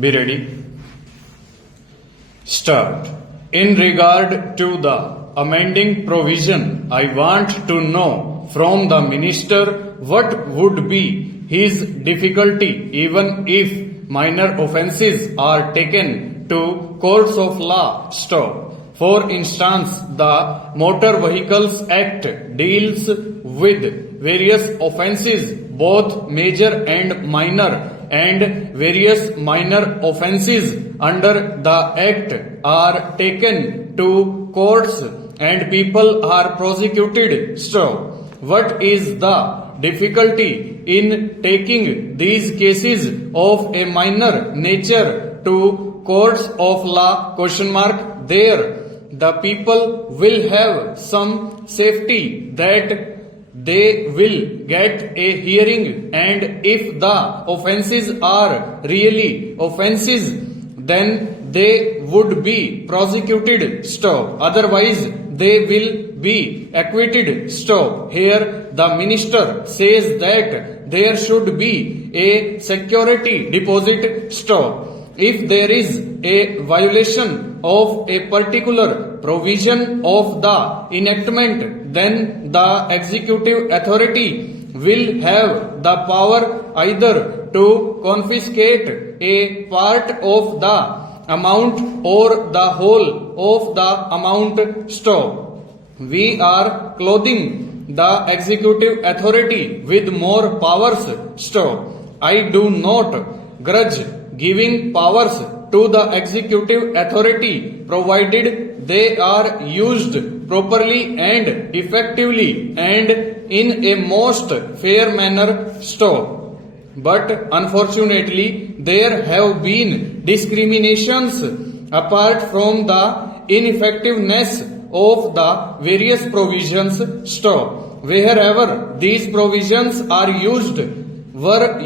Be ready. Start. In regard to the amending provision, I want to know from the minister what would be his difficulty even if minor offences are taken to courts of law. Stop. For instance, the Motor Vehicles Act deals with various offences, both major and minor, and various minor offences under the Act are taken to courts and people are prosecuted. So, what is the difficulty in taking these cases of a minor nature to courts of law? There, the people will have some safety that they will get a hearing, and if the offences are really offences, then they would be prosecuted. Stop. Otherwise, they will be acquitted. Stop. Here, the minister says that there should be a security deposit. Stop. If there is a violation of a particular provision of the enactment, then the executive authority will have the power either to confiscate a part of the amount or the whole of the amount. Stop. We are clothing the executive authority with more powers. Stop. I do not grudge giving powers to the executive authority provided they are used properly and effectively and in a most fair manner. Stop. But unfortunately, there have been discriminations apart from the ineffectiveness of the various provisions. Stop. Wherever these provisions were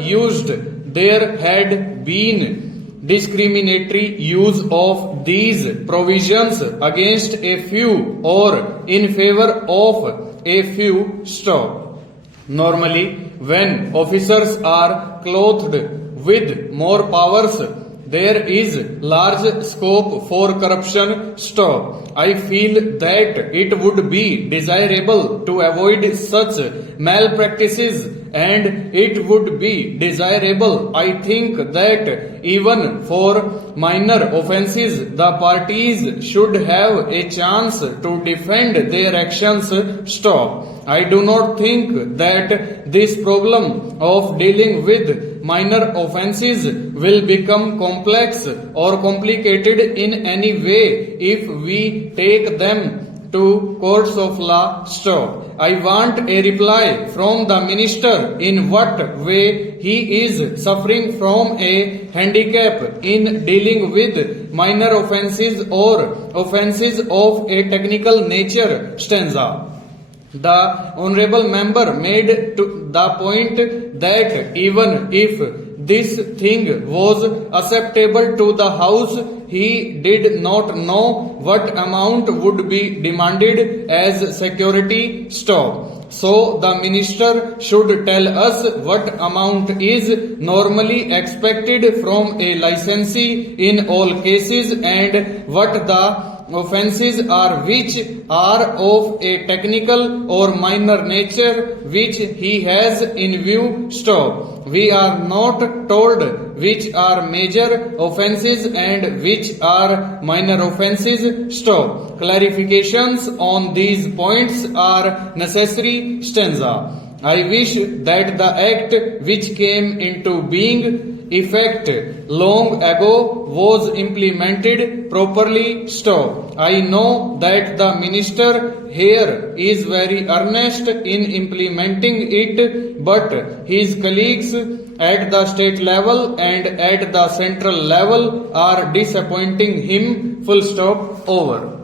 used, there had been discriminatory use of these provisions against a few or in favor of a few. Stop. Normally, when officers are clothed with more powers, there is large scope for corruption. Stop. I feel that it would be desirable to avoid such malpractices, and it would be desirable, I think, that even for minor offences the parties should have a chance to defend their actions. Stop. I do not think that this problem of dealing with minor offences will become complex or complicated in any way if we take them to courts of law. Stop. I want a reply from the minister in what way he is suffering from a handicap in dealing with minor offences or offences of a technical nature. Stanza. The honourable member made the point that even if this thing was acceptable to the House, he did not know what amount would be demanded as security. Stop. So the minister should tell us what amount is normally expected from a licensee in all cases and what the offences are which are of a technical or minor nature which he has in view. Stop. We are not told which are major offences and which are minor offences. Stop. Clarifications on these points are necessary. Stanza. I wish that the act which came into being effect long ago was implemented properly. Stop. I know that the minister here is very earnest in implementing it, but his colleagues at the state level and at the central level are disappointing him. Full stop. Over.